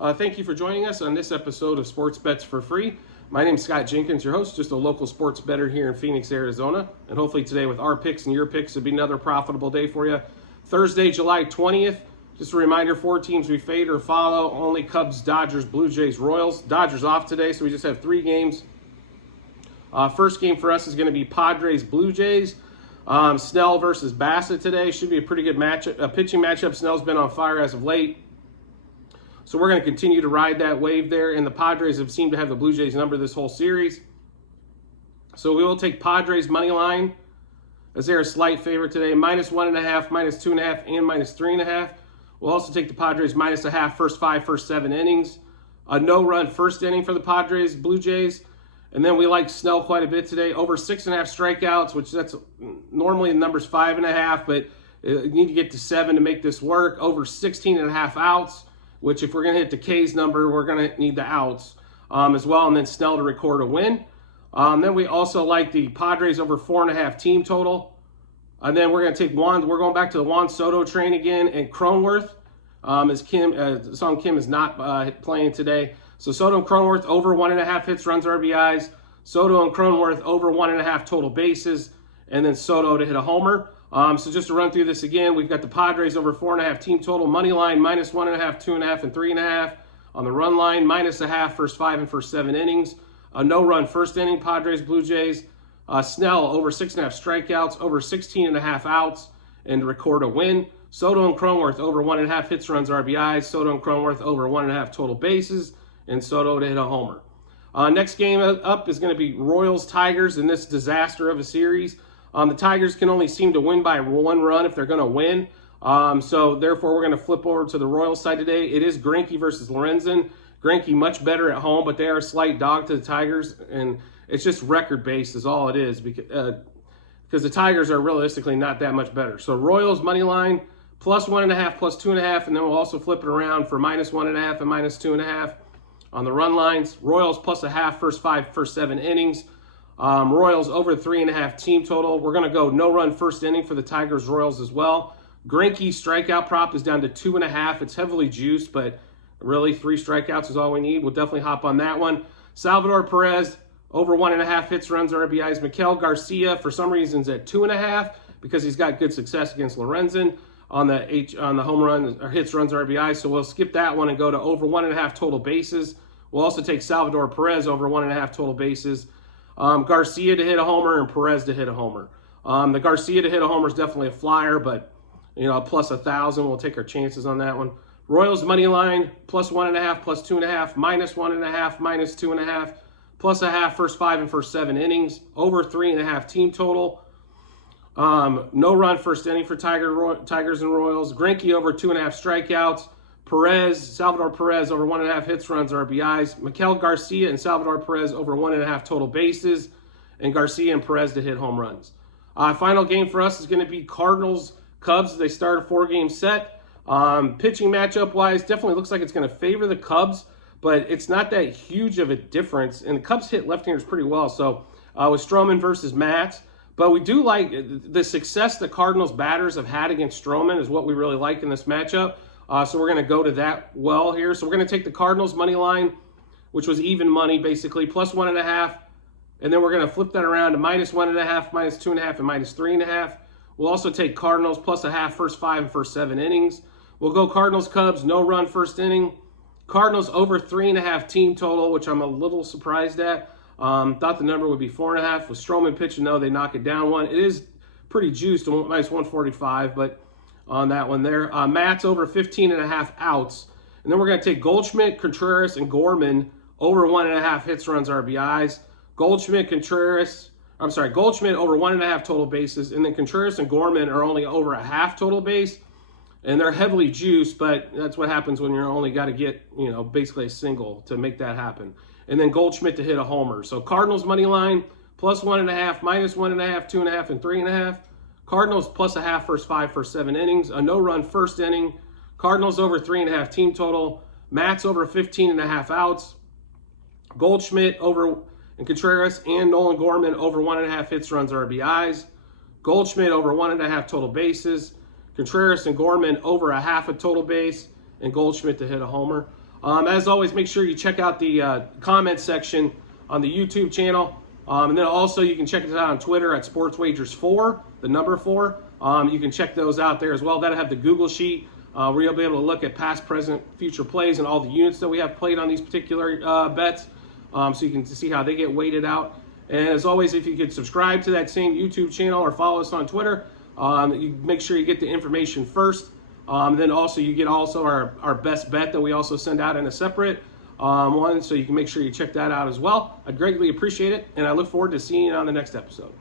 Thank you for joining us on this episode of Sports Bets for Free. My name is Scott Jenkins, your host, just a local sports bettor here in Phoenix, Arizona. And hopefully today with our picks and your picks, it'll be another profitable day for you. Thursday, July 20th. Just a reminder, 4 teams we fade or follow. Only Cubs, Dodgers, Blue Jays, Royals. Dodgers off today, so we just have 3 games. First game for us is going to be Padres, Blue Jays. Snell versus Bassett today. Should be a pretty good matchup, a pitching matchup. Snell's been on fire as of late. So we're going to continue to ride that wave there. And the Padres have seemed to have the Blue Jays number this whole series. So we will take Padres money line as they're a slight favorite today. -1.5, -2.5, and -3.5. We'll also take the Padres -0.5 first 7 innings. A no-run first inning for the Padres, Blue Jays. And then we like Snell quite a bit today. Over 6.5 strikeouts, which that's normally the number's 5.5, but you need to get to 7 to make this work. Over 16.5 outs, which if we're going to hit the K's number, we're going to need the outs as well. And then Snell to record a win. Then we also like the Padres over 4.5 team total. And then we're going to take Juan. We're going back to the Juan Soto train again. And Cronenworth, as Sung Kim is not playing today. So Soto and Cronenworth over 1.5 hits, runs, RBIs. Soto and Cronenworth over 1.5 total bases. And then Soto to hit a homer. So just to run through this again, we've got the Padres over 4.5 team total. Money line -1.5, 2.5, and 3.5. On the run line, -0.5 first 5 and first 7 innings. A no-run first inning, Padres, Blue Jays. Snell over 6.5 strikeouts, over 16.5 outs, and record a win. Soto and Cronenworth over 1.5 hits, runs, RBIs. Soto and Cronenworth over 1.5 total bases, and Soto to hit a homer. Next game up is going to be Royals-Tigers in this disaster of a series. The Tigers can only seem to win by 1 run if they're going to win. So therefore, we're going to flip over to the Royals side today. It is Greinke versus Lorenzen. Greinke much better at home, but they are a slight dog to the Tigers, and it's just record-based is all it is because the Tigers are realistically not that much better. So Royals money line +1.5, +2.5, and then we'll also flip it around for -1.5 and -2.5 on the run lines. Royals +0.5 first 5, first 7 innings. Royals over 3.5 team total. We're going to go no-run first inning for the Tigers Royals as well. Greinke strikeout prop is down to 2.5. It's heavily juiced, but really 3 strikeouts is all we need. We'll definitely hop on that one. Salvador Perez over 1.5 hits, runs, RBIs. Miguel Garcia for some reasons at 2.5 because he's got good success against Lorenzen on the home run or hits, runs, RBIs. So we'll skip that one and go to over 1.5 total bases. We'll also take Salvador Perez over 1.5 total bases. Garcia to hit a homer and Perez to hit a homer. The Garcia to hit a homer is definitely a flyer, but +1,000. We'll take our chances on that one. Royals money line +1.5, +2.5, -1.5, -2.5, +0.5 first 5 and first 7 innings. Over 3.5 team total. No run first inning for Tigers and Royals. Greinke over 2.5 strikeouts. Salvador Perez over 1.5 hits, runs, RBIs. Miguel Garcia and Salvador Perez over 1.5 total bases. And Garcia and Perez to hit home runs. Final game for us is going to be Cardinals-Cubs. They start a 4-game set. Pitching matchup-wise, definitely looks like it's going to favor the Cubs, but it's not that huge of a difference. And the Cubs hit left-handers pretty well, so with Stroman versus Matz. But we do like the success the Cardinals batters have had against Stroman is what we really like in this matchup. So we're going to go to that well here. So we're going to take the Cardinals money line, which was even money basically, +1.5. And then we're going to flip that around to -1.5, -2.5, and -3.5. We'll also take Cardinals +0.5 first 5 and first 7 innings. We'll go Cardinals-Cubs, no run first inning. Cardinals over 3.5 team total, which I'm a little surprised at. Thought the number would be 4.5. With Stroman pitching, though, they knock it down 1. It is pretty juiced, -145, but on that one there. Matz over 15.5 outs. And then we're going to take Goldschmidt, Contreras, and Gorman over 1.5 hits, runs, RBIs. Goldschmidt over 1.5 total bases. And then Contreras and Gorman are only over 0.5 total base. And they're heavily juiced, but that's what happens when you're only got to get, basically a single to make that happen. And then Goldschmidt to hit a homer. So Cardinals money line, +1.5, -1.5, 2.5, and 3.5. Cardinals +0.5 first 5, first 7 innings. A no-run first inning. Cardinals over 3.5 team total. Matz over 15.5 outs. Goldschmidt over and Contreras and Nolan Gorman over 1.5 hits, runs, RBIs. Goldschmidt over 1.5 total bases. Contreras and Gorman over 0.5 total base. And Goldschmidt to hit a homer. As always, make sure you check out the comment section on the YouTube channel. And then also you can check us out on Twitter at SportsWagers4, the number 4. You can check those out there as well. That'll have the Google Sheet where you'll be able to look at past, present, future plays and all the units that we have played on these particular bets. So you can see how they get weighted out. And as always, if you could subscribe to that same YouTube channel or follow us on Twitter, you make sure you get the information first. Then also you get our best bet that we also send out in a separate one, so you can make sure you check that out as well. I'd greatly appreciate it, and I look forward to seeing you on the next episode.